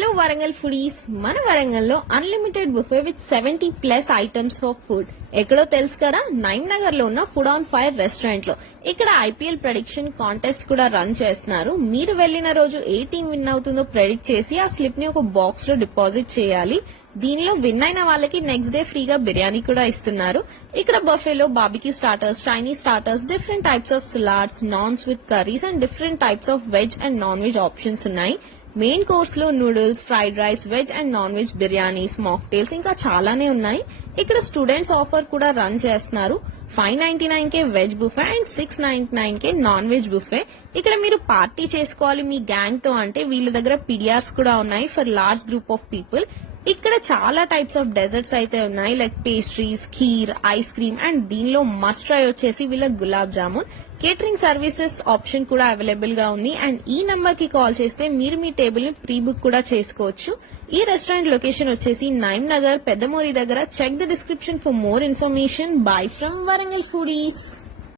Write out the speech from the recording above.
Hello Warangal foodies, మన వరంగల్లో unlimited buffet with 70+ items of food ఎక్కడో తెలుసు కదా, నైమ్ నగర్ లో ఉన్న ఫుడ్ ఆన్ ఫైర్ రెస్టారెంట్ లో. ఇక్కడ ఐపీఎల్ ప్రెడిక్షన్ కాంటెస్ట్ కూడా రన్ చేస్తున్నారు. మీరు వెళ్లిన రోజు ఏ టీం విన్ అవుతుందో ప్రెడిక్ట్ చేసి ఆ స్లిప్ ని ఒక బాక్స్ లో డిపాజిట్ చేయాలి. దీనిలో విన్ అయిన వాళ్ళకి నెక్స్ట్ డే ఫ్రీగా బిర్యానీ కూడా ఇస్తున్నారు. ఇక్కడ బఫేలో barbecue starters, Chinese starters, different types of salads, naans with curries and different types of veg and non veg options ఉన్నాయి. మెయిన్ కోర్స్ లో noodles, fried rice, veg and non veg biryanis, mocktails ఇంకా చాలానే ఉన్నాయి. ఇక్కడ స్టూడెంట్స్ ఆఫర్ కూడా run చేస్తున్నారు. 599 veg buffet and 699 non veg buffet. ఇక్కడ మీరు పార్టీ చేసుకోవాలి మీ గ్యాంగ్ తో అంటే వీళ్ళ దగ్గర పిడియాస్ కూడా ఉన్నాయి for large group of people. ఇక్కడ చాలా టైప్స్ ఆఫ్ డెజర్ట్స్ అయితే ఉన్నాయి, like pastries, kheer, ice cream and దీనిలో మస్ట్ ట్రై వచ్చేసి వీళ్ళ gulab jamun. Catering services option కూడా అవైలబుల్ గా ఉంది. అండ్ ఈ నంబర్ కి కాల్ చేస్తే మీరు మీ టేబుల్ ని ప్రీ బుక్ కూడా చేసుకోవచ్చు. ఈ రెస్టారెంట్ లొకేషన్ వచ్చేసి నైమ్ నగర్ పెద్దమూరి దగ్గర. Check the description for more information. Bye from Warangal foodies.